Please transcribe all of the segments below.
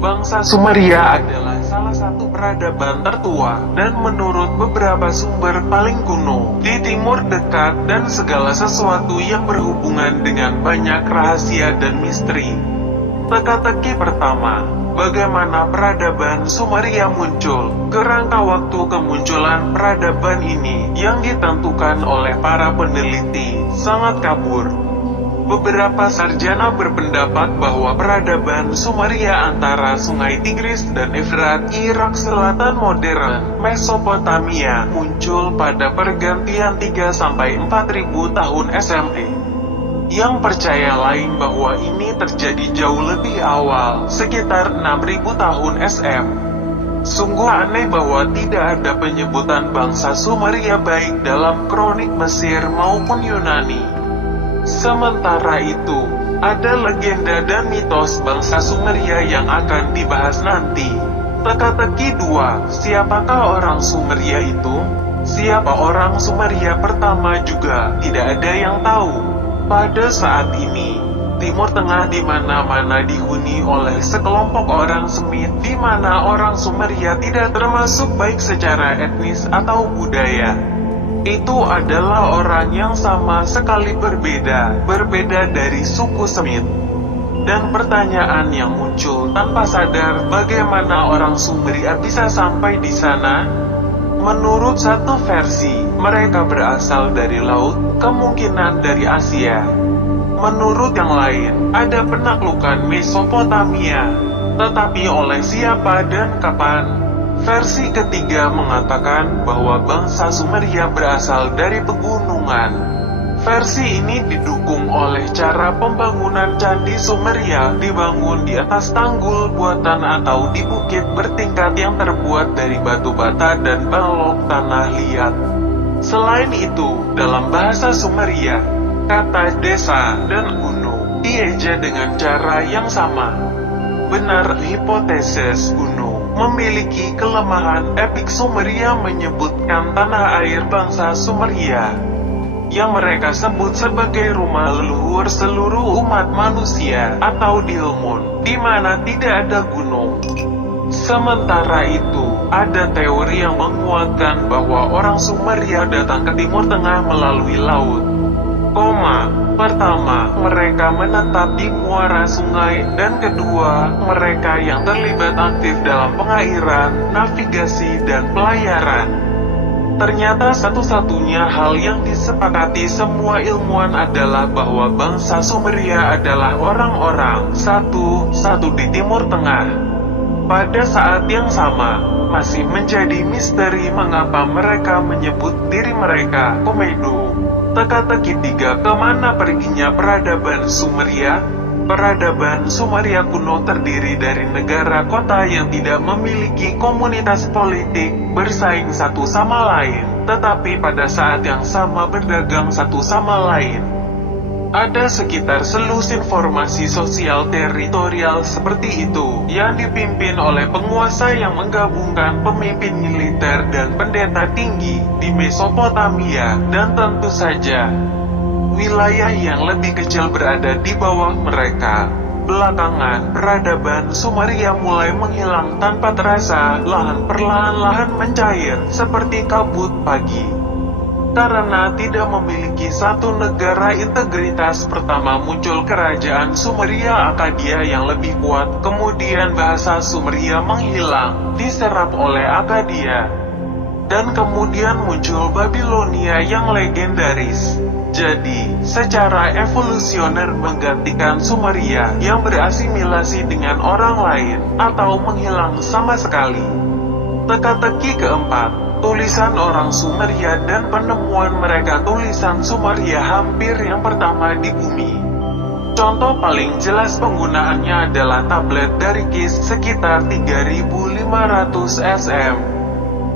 bangsa Sumeria adalah salah satu peradaban tertua, dan menurut beberapa sumber paling kuno di timur dekat, dan segala sesuatu yang berhubungan dengan banyak rahasia dan misteri. Teka-teki pertama, bagaimana peradaban Sumeria muncul? Kerangka waktu kemunculan peradaban ini yang ditentukan oleh para peneliti sangat kabur. Beberapa sarjana berpendapat bahwa peradaban Sumeria antara Sungai Tigris dan Efrat, Irak Selatan modern, Mesopotamia, muncul pada pergantian 3-4 ribu tahun SME. Yang percaya lain bahwa ini terjadi jauh lebih awal, sekitar 6000 tahun SM. Sungguh aneh bahwa tidak ada penyebutan bangsa Sumeria baik dalam kronik Mesir maupun Yunani. Sementara itu, ada legenda dan mitos bangsa Sumeria yang akan dibahas nanti. Teka-teki 2, siapakah orang Sumeria itu? Siapa orang Sumeria pertama juga tidak ada yang tahu. Pada saat ini, Timur Tengah di mana-mana dihuni oleh sekelompok orang Semit, di mana orang Sumeria tidak termasuk baik secara etnis atau budaya. Itu adalah orang yang sama sekali berbeda dari suku Semit. Dan pertanyaan yang muncul tanpa sadar, bagaimana orang Sumeria bisa sampai di sana? Menurut satu versi, mereka berasal dari laut, kemungkinan dari Asia. Menurut yang lain, ada penaklukan Mesopotamia. Tetapi oleh siapa dan kapan? Versi ketiga mengatakan bahwa bangsa Sumeria berasal dari pegunungan. Versi ini didukung oleh cara pembangunan candi Sumeria dibangun di atas tanggul buatan atau di bukit bertingkat yang terbuat dari batu bata dan balok tanah liat. Selain itu, dalam bahasa Sumeria, kata desa dan gunung dieja dengan cara yang sama. Benar, hipotesis gunung memiliki kelemahan. Epik Sumeria menyebutkan tanah air bangsa Sumeria, yang mereka sebut sebagai rumah leluhur seluruh umat manusia, atau Dilmun, di mana tidak ada gunung. Sementara itu, ada teori yang menguatkan bahwa orang Sumeria datang ke Timur Tengah melalui laut. Pertama, mereka menetap di muara sungai, dan kedua, mereka yang terlibat aktif dalam pengairan, navigasi, dan pelayaran. Ternyata satu-satunya hal yang disepakati semua ilmuwan adalah bahwa bangsa Sumeria adalah orang-orang satu di Timur Tengah. Pada saat yang sama, masih menjadi misteri mengapa mereka menyebut diri mereka Komedo. Teka-teki 3, kemana perginya peradaban Sumeria? Peradaban Sumeria kuno terdiri dari negara kota yang tidak memiliki komunitas politik, bersaing satu sama lain, tetapi pada saat yang sama berdagang satu sama lain. Ada sekitar selusin formasi sosial teritorial seperti itu, yang dipimpin oleh penguasa yang menggabungkan pemimpin militer dan pendeta tinggi di Mesopotamia, dan tentu saja wilayah yang lebih kecil berada di bawah mereka. Belakangan, peradaban Sumeria mulai menghilang tanpa terasa, perlahan-lahan mencair, seperti kabut pagi. Karena tidak memiliki satu negara integritas, pertama muncul kerajaan Sumeria Akkadia yang lebih kuat, kemudian bahasa Sumeria menghilang, diserap oleh Akkadia. Dan kemudian muncul Babilonia yang legendaris. Jadi, secara evolusioner menggantikan Sumeria yang berasimilasi dengan orang lain, atau menghilang sama sekali. Teka-teki keempat, tulisan orang Sumeria dan penemuan mereka. Tulisan Sumeria hampir yang pertama di bumi. Contoh paling jelas penggunaannya adalah tablet dari Kis sekitar 3500 SM.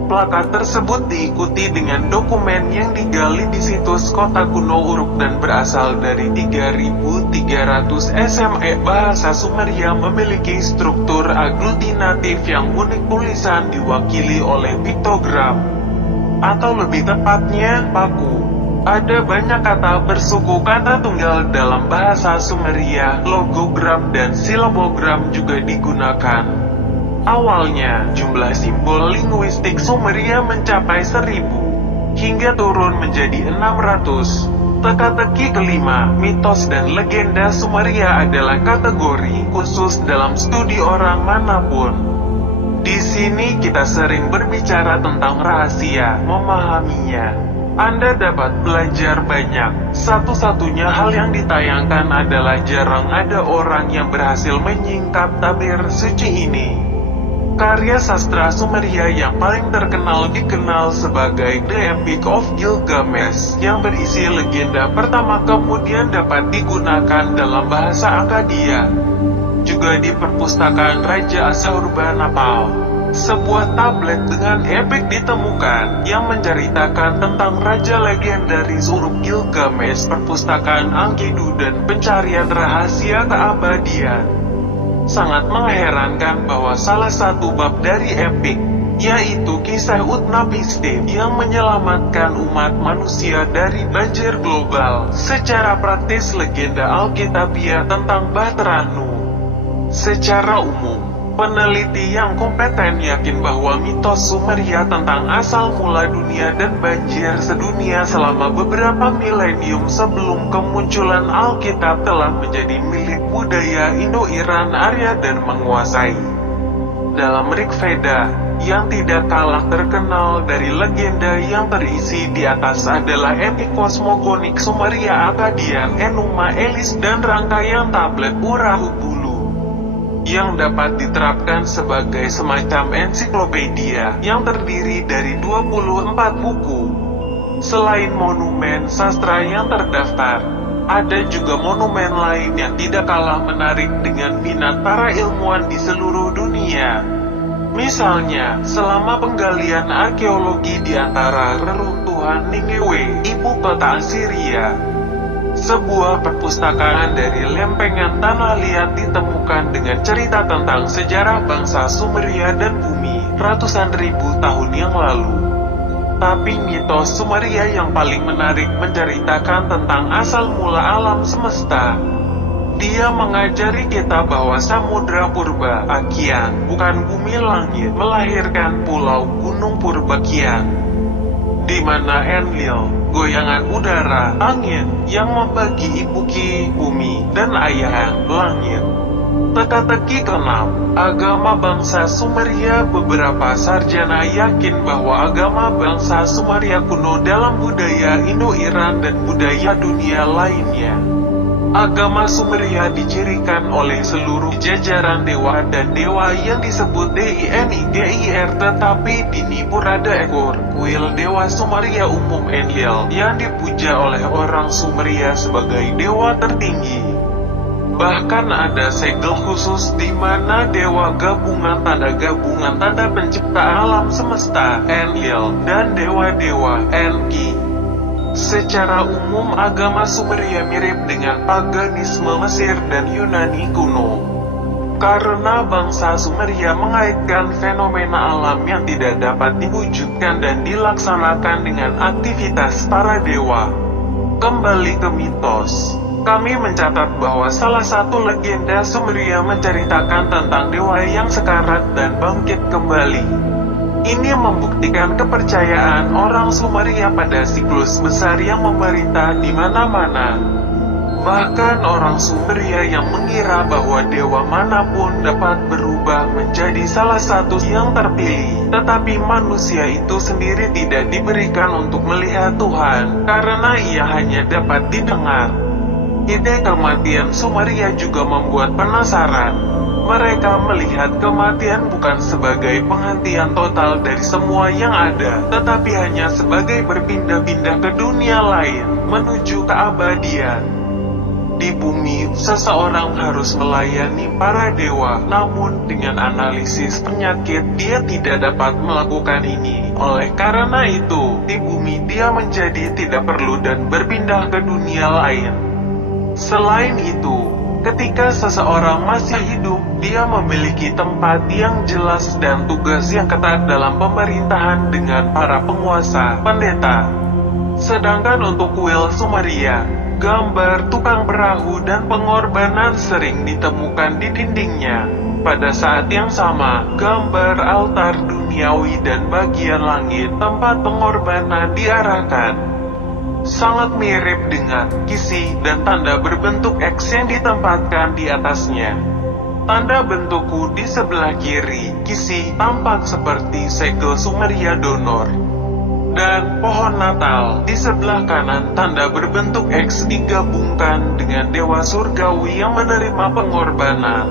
Plakat tersebut diikuti dengan dokumen yang digali di situs kota kuno Uruk dan berasal dari 3300 SME. Bahasa Sumeria memiliki struktur aglutinatif yang unik. Tulisan diwakili oleh piktogram, atau lebih tepatnya paku. Ada banyak kata bersuku kata tunggal dalam bahasa Sumeria, logogram dan silabogram juga digunakan. Awalnya, jumlah simbol linguistik Sumeria mencapai 1000, hingga turun menjadi 600. Teka-teki kelima, mitos dan legenda Sumeria adalah kategori khusus dalam studi orang manapun. Di sini kita sering berbicara tentang rahasia, memahaminya. Anda dapat belajar banyak. Satu-satunya hal yang ditayangkan adalah jarang ada orang yang berhasil menyingkap tabir suci ini. Karya sastra Sumeria yang paling terkenal dikenal sebagai The Epic of Gilgamesh, yang berisi legenda pertama kemudian dapat digunakan dalam bahasa Akkadia. Juga di perpustakaan Raja Assurbanipal. Sebuah tablet dengan epik ditemukan yang menceritakan tentang raja legendaris Uruk Gilgamesh, perpustakaan Enkidu dan pencarian rahasia keabadian. Sangat mengherankan bahwa salah satu bab dari epik, yaitu kisah Utnapishtim yang menyelamatkan umat manusia dari banjir global, secara praktis legenda Alkitabiah tentang Bahtera Nuh. Secara umum, peneliti yang kompeten yakin bahwa mitos Sumeria tentang asal mula dunia dan banjir sedunia selama beberapa milenium sebelum kemunculan Alkitab telah menjadi milik budaya Indo-Iran Arya dan menguasai. Dalam Rig Veda, yang tidak kalah terkenal dari legenda yang terisi di atas adalah epik kosmogonik Sumeria Akkadian, Enuma Elis dan rangkaian tablet Urahubulu, yang dapat diterapkan sebagai semacam ensiklopedia yang terdiri dari 24 buku. Selain monumen sastra yang terdaftar, ada juga monumen lain yang tidak kalah menarik dengan minat para ilmuwan di seluruh dunia. Misalnya, selama penggalian arkeologi di antara reruntuhan Nineveh, ibu kota Assyria, sebuah perpustakaan dari lempengan tanah liat ditemukan dengan cerita tentang sejarah bangsa Sumeria dan bumi ratusan ribu tahun yang lalu. Tapi mitos Sumeria yang paling menarik menceritakan tentang asal mula alam semesta. Dia mengajari kita bahwa samudra purba, Akian, bukan bumi langit, melahirkan pulau gunung Purbakian, di mana Enlil, goyangan udara, angin, yang membagi ibu Ki, bumi, dan Ayah, langit. Teka-teki keenam, agama bangsa Sumeria. Beberapa sarjana yakin bahwa agama bangsa Sumeria kuno dalam budaya Indo-Iran dan budaya dunia lainnya. Agama Sumeria dicirikan oleh seluruh jajaran dewa dan dewa yang disebut Dinigir, tetapi di Nippur ada ekor kuil dewa Sumeria umum Enlil yang dipuja oleh orang Sumeria sebagai dewa tertinggi. Bahkan ada segel khusus di mana dewa gabungan tanda pencipta alam semesta Enlil dan dewa-dewa Enki. Secara umum agama Sumeria mirip dengan paganisme Mesir dan Yunani kuno. Karena bangsa Sumeria mengaitkan fenomena alam yang tidak dapat diwujudkan dan dilaksanakan dengan aktivitas para dewa. Kembali ke mitos. Kami mencatat bahwa salah satu legenda Sumeria menceritakan tentang dewa yang sekarat dan bangkit kembali. Ini membuktikan kepercayaan orang Sumeria pada siklus besar yang memerintah di mana-mana. Bahkan orang Sumeria yang mengira bahwa dewa manapun dapat berubah menjadi salah satu yang terpilih, tetapi manusia itu sendiri tidak diberikan untuk melihat Tuhan, karena ia hanya dapat didengar. Ide kematian Sumeria juga membuat penasaran. Mereka melihat kematian bukan sebagai penghentian total dari semua yang ada, tetapi hanya sebagai berpindah-pindah ke dunia lain, menuju keabadian. Di bumi, seseorang harus melayani para dewa, namun dengan analisis penyakit, dia tidak dapat melakukan ini. Oleh karena itu, di bumi dia menjadi tidak perlu dan berpindah ke dunia lain. Selain itu, ketika seseorang masih hidup, dia memiliki tempat yang jelas dan tugas yang ketat dalam pemerintahan dengan para penguasa, pendeta, Sedangkan untuk kuil Sumeria, gambar tukang perahu dan pengorbanan sering ditemukan di dindingnya. Pada saat yang sama, gambar altar duniawi dan bagian langit tempat pengorbanan diarahkan sangat mirip dengan kisi dan tanda berbentuk X yang ditempatkan di atasnya. Tanda bentuk U di sebelah kiri kisi tampak seperti segel Sumeria Donor. Dan pohon Natal di sebelah kanan tanda berbentuk X digabungkan dengan dewa surgawi yang menerima pengorbanan.